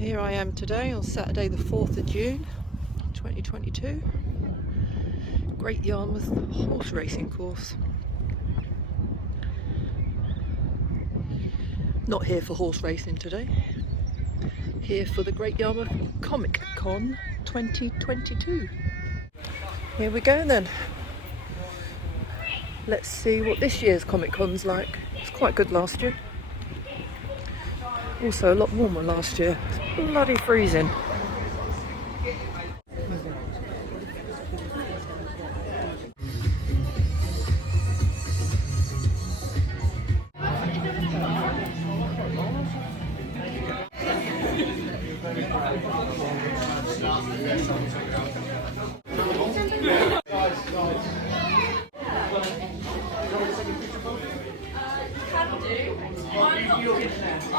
Here I am today on Saturday the 4th of June 2022. Great Yarmouth horse racing course. Not here for horse racing today. Here for the Great Yarmouth Comic Con 2022. Here we go then. Let's see what this year's Comic Con's like. It's quite good last year. Also a lot warmer last year. It's bloody freezing.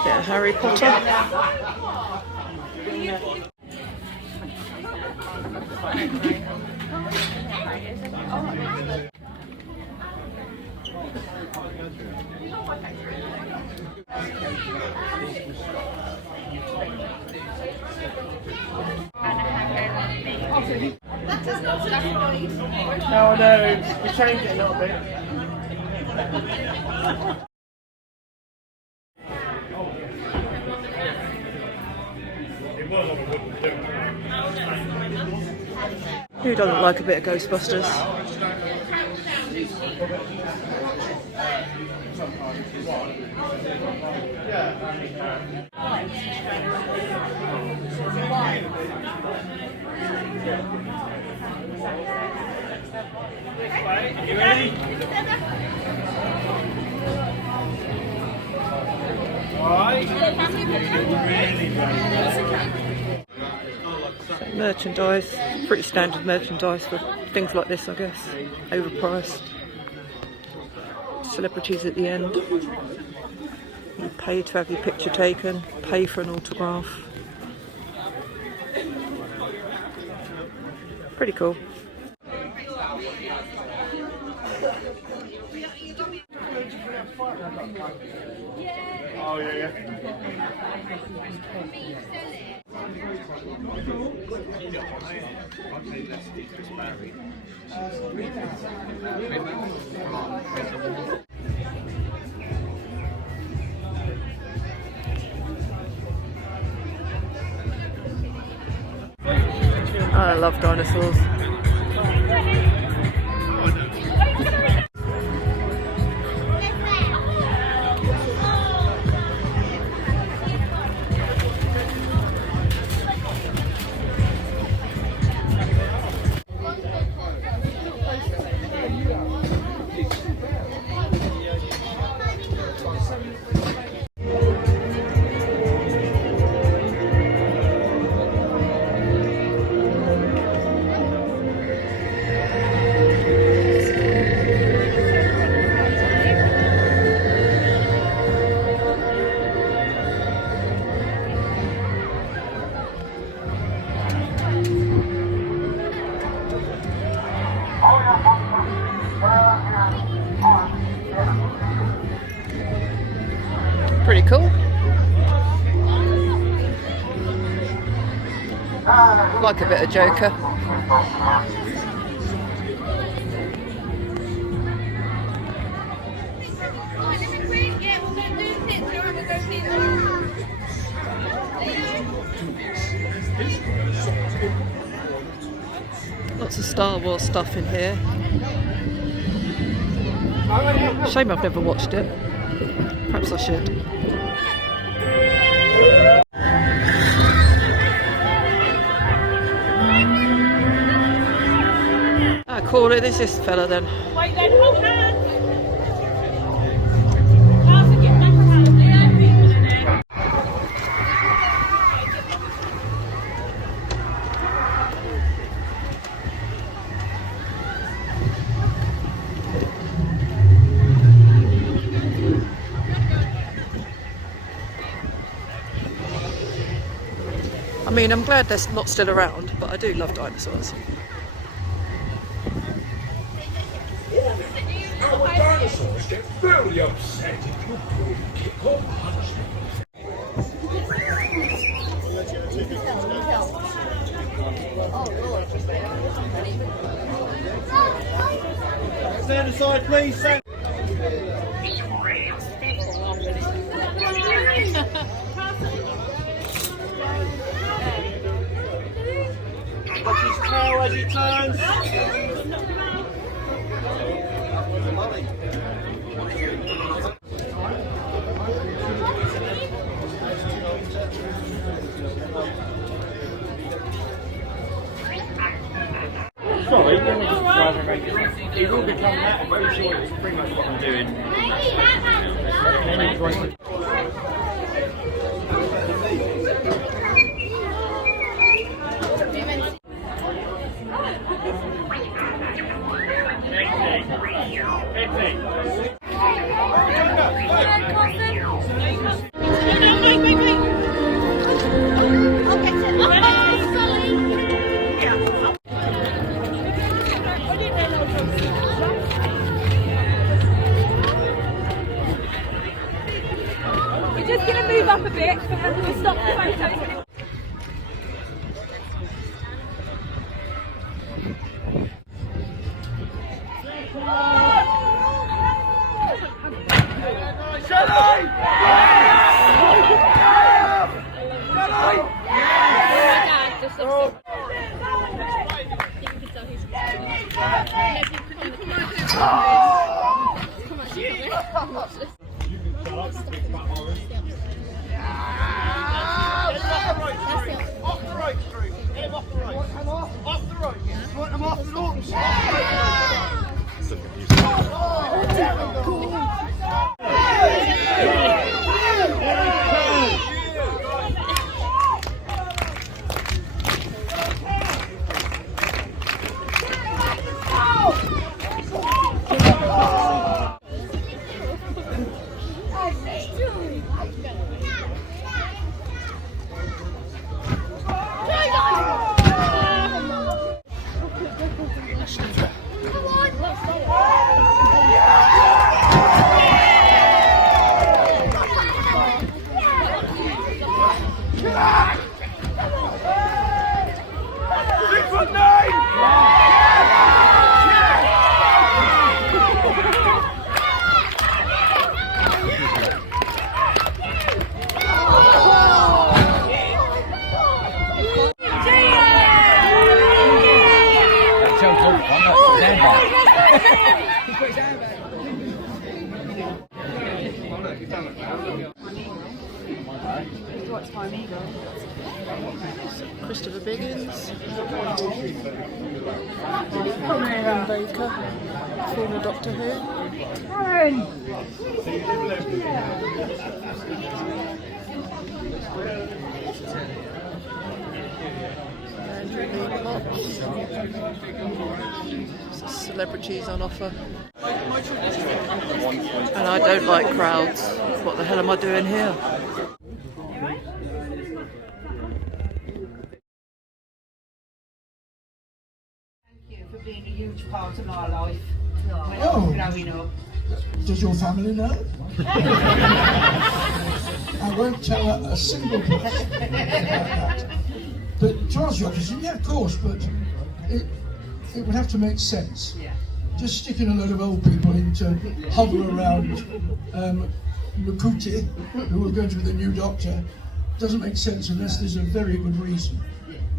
Yeah, Harry Potter. No, no, we changed it a little bit. Who doesn't like a bit of Ghostbusters? You ready? Alright. Merchandise, pretty standard merchandise for things like this, I guess. Overpriced. Celebrities at the end. You pay to have your picture taken, pay for an autograph. Pretty cool. Oh, yeah. I love dinosaurs. Pretty cool. Like a bit of Joker. Lots of Star Wars stuff in here. Shame I've never watched it. Perhaps I should. Ah, cool. There's this fella then. Wait, then hold hands. I mean, I'm glad they're not still around, but I do love dinosaurs. Our dinosaurs get very upset if you kick or punch them. Stand aside, please. Stand. Watch his tail as he turns. Sorry, let me just try and make it. It will become that. I'm pretty sure it's pretty much what I'm doing. We're just going to move up a bit so that we stop the photos. Christopher Biggins, Colin Baker, former Doctor Who. Celebrities on offer. And I don't like crowds. What the hell am I doing here? For being a huge part of my life when I was growing up. Does your family know? I won't tell a single person about that. But to answer your question, yeah, of course, but it would have to make sense. Just sticking a load of old people in to hover around Makuti, who are going to be the new Doctor, doesn't make sense unless there's a very good reason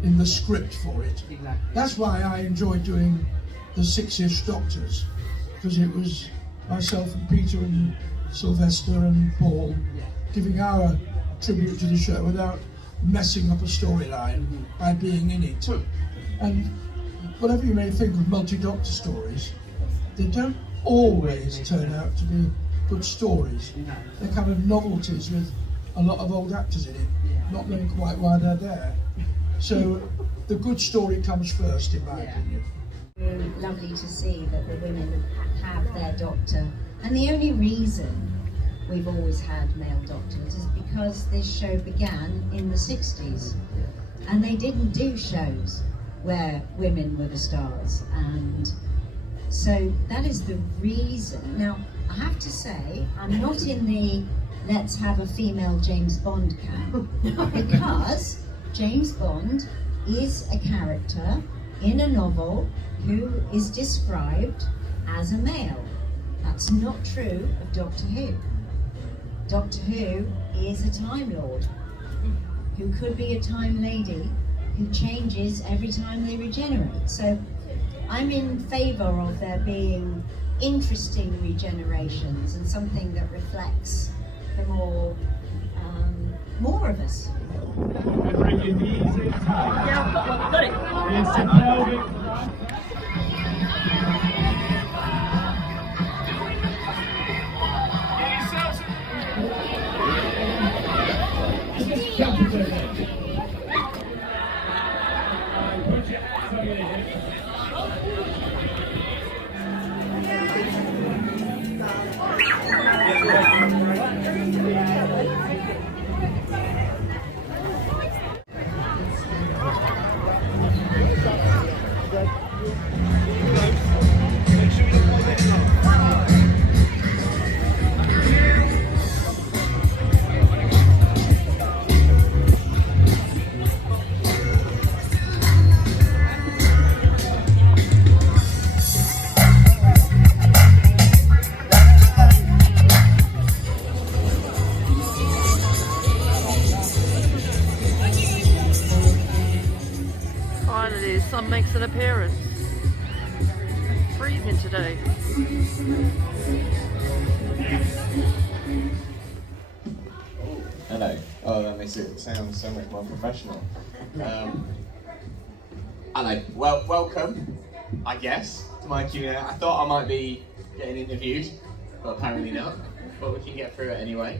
in the script for it. That's why I enjoyed doing the 6-ish Doctors, because it was myself and Peter and Sylvester and Paul giving our tribute to the show without messing up a storyline by being in it. And whatever you may think of multi-Doctor stories, they don't always turn out to be good stories. They're kind of novelties with a lot of old actors in it, not knowing quite why they're there. So the good story comes first, in my opinion. Lovely to see that the women have their Doctor, and the only reason we've always had male doctors is because this show began in the 60s, and they didn't do shows where women were the stars, and so that is the reason. Now I have to say, I'm not in the let's have a female James Bond camp, because James Bond is a character in a novel who is described as a male. That's not true of Doctor Who. Doctor Who is a Time Lord who could be a Time Lady who changes every time they regenerate. So I'm in favour of there being interesting regenerations and something that reflects the more of us. Bring your knees in tight. Yeah, got it. It's a pelvic thrust. Finally, the sun makes an appearance. Freezing today. Hello. Oh, that makes it sound so much more professional. Hello. Well, welcome, I guess, to my Q&A. I thought I might be getting interviewed, but apparently not. But we can get through it anyway.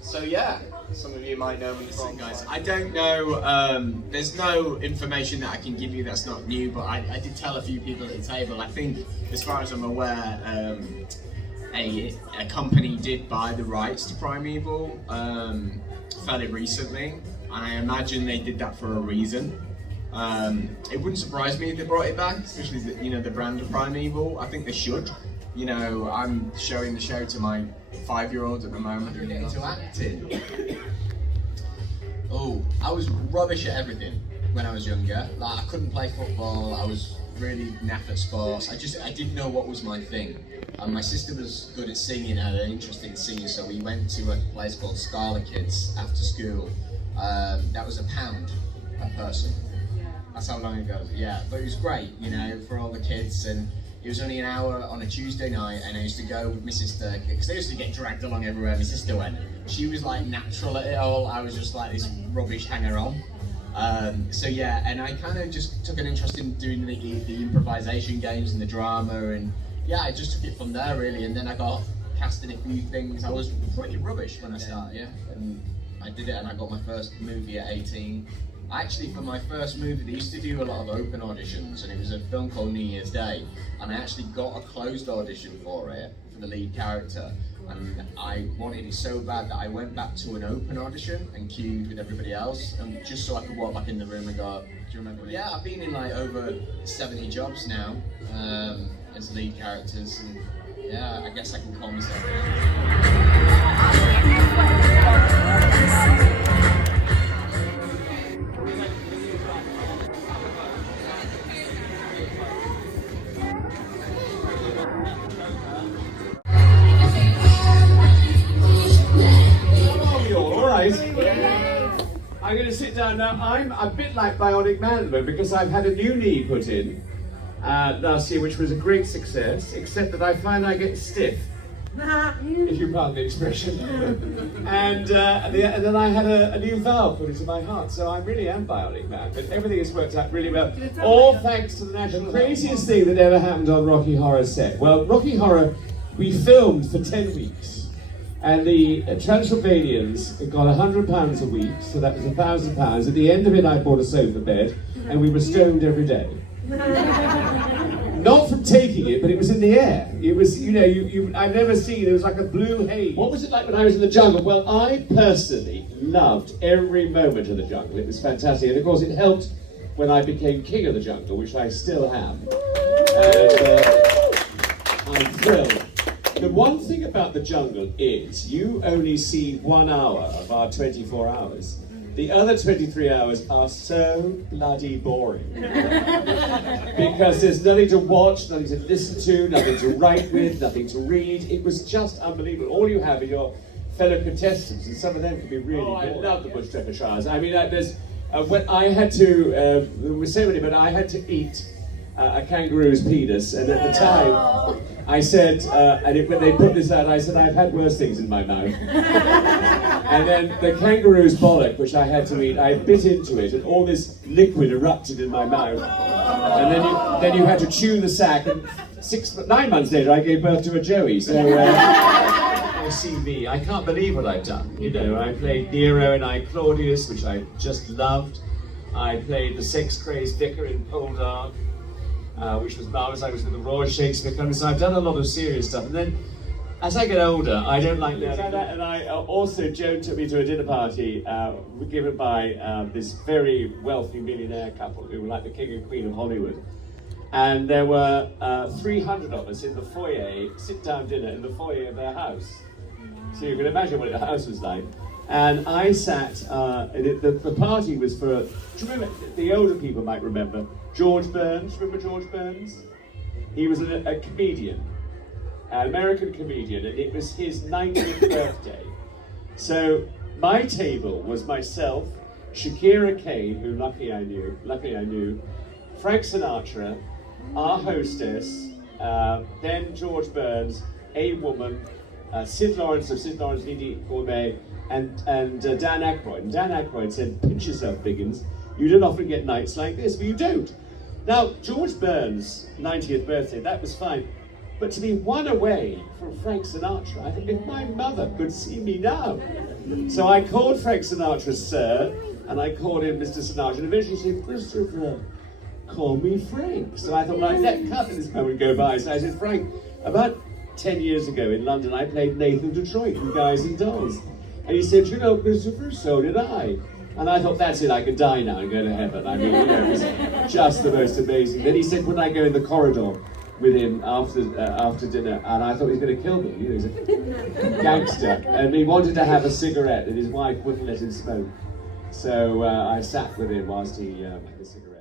So yeah, some of you might know me from guys. I don't know, there's no information that I can give you that's not new, but I did tell a few people at the table. I think, as far as I'm aware, a company did buy the rights to Primeval fairly recently, and I imagine they did that for a reason. It wouldn't surprise me if they brought it back, especially the brand of Primeval. I think they should. You know, I'm showing the show to my 5-year-old at the moment. You're getting into acting. Oh, I was rubbish at everything when I was younger. Like, I couldn't play football. I was really naff at sports. I didn't know what was my thing. My sister was good at singing, had an interest in singing, so we went to a place called Scarlet Kids after school. That was £1 a person. That's how long ago. Yeah, but it was great, you know, for all the kids, and it was only an hour on a Tuesday night, and I used to go with my sister, because they used to get dragged along everywhere my sister went. She was like natural at it all, I was just like this rubbish hanger-on. So yeah, and I kind of just took an interest in doing the improvisation games and the drama, and yeah, I just took it from there really, and then I got cast in a few things. I was pretty rubbish when I started, yeah, and I did it, and I got my first movie at 18. Actually, for my first movie, they used to do a lot of open auditions, and it was a film called New Year's Day, and I actually got a closed audition for it, for the lead character, and I wanted it so bad that I went back to an open audition and queued with everybody else, and just so I could walk back in the room and go, do you remember? Yeah, I've been in like over 70 jobs now as lead characters, and yeah, I guess I can call myself I'm going to sit down now. I'm a bit like Bionic Man though, because I've had a new knee put in last year, which was a great success, except that I find I get stiff, if you pardon the expression. and then I had a new valve put into my heart, so I really am Bionic Man. But everything has worked out really well, all thanks to the National. The craziest thing that ever happened on Rocky Horror set. Well, Rocky Horror, we filmed for 10 weeks. And the Transylvanians got £100 a week, so that was £1,000. At the end of it, I bought a sofa bed, and we were stoned every day. Not from taking it, but it was in the air. It was, you know, I've never seen, it was like a blue haze. What was it like when I was in the jungle? Well, I personally loved every moment of the jungle. It was fantastic. And of course, it helped when I became king of the jungle, which I still am. And I'm thrilled. The one thing about the jungle is you only see 1 hour of our 24 hours. The other 23 hours are so bloody boring. Because there's nothing to watch, nothing to listen to, nothing to write with, nothing to read. It was just unbelievable. All you have are your fellow contestants, and some of them can be really boring. I love the Bush Trials. I mean, there's when I had to, there were so many, but I had to eat a kangaroo's penis, and at the time, I said, when they put this out, I said, I've had worse things in my mouth. And then the kangaroo's bollock, which I had to eat, I bit into it, and all this liquid erupted in my mouth. And then you had to chew the sack, and 9 months later, I gave birth to a Joey. So, I see me. I can't believe what I've done. You know, I played Nero in I, Claudius, which I just loved. I played the sex-crazed vicar in Poldark, which was marvelous. I was with the Royal Shakespeare Company, so I've done a lot of serious stuff. And then, as I get older, I don't like learning. And I also, Joan took me to a dinner party given by this very wealthy millionaire couple who were like the king and queen of Hollywood. And there were 300 of us in the foyer, sit-down dinner in the foyer of their house. So you can imagine what the house was like. And I sat, the party was for, do you remember, the older people might remember, George Burns. Remember George Burns? He was a comedian, an American comedian, and it was his 90th birthday. So my table was myself, Shakira Kane, who luckily I knew, Frank Sinatra, our hostess, then George Burns, a woman, Sid Lawrence of Sid Lawrence, Lady Gourmet, and Dan Aykroyd. And Dan Aykroyd said, pinch yourself, Biggins. You don't often get nights like this, but you don't. Now, George Burns' 90th birthday, that was fine. But to be one away from Frank Sinatra, I think if my mother could see me now. So I called Frank Sinatra Sir, and I called him Mr. Sinatra, and eventually he said, Christopher, call me Frank. So I thought, well, I'd let this moment go by. So I said, Frank, about 10 years ago in London, I played Nathan Detroit in Guys and Dolls. And he said, you know, Christopher, so did I. And I thought, that's it, I can die now and go to heaven. I mean, you know, it was just the most amazing. Then he said, would I go in the corridor with him after dinner? And I thought he was going to kill me. You know, he's a gangster. And he wanted to have a cigarette, and his wife wouldn't let him smoke. So I sat with him whilst he had a cigarette.